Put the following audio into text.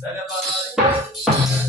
Salam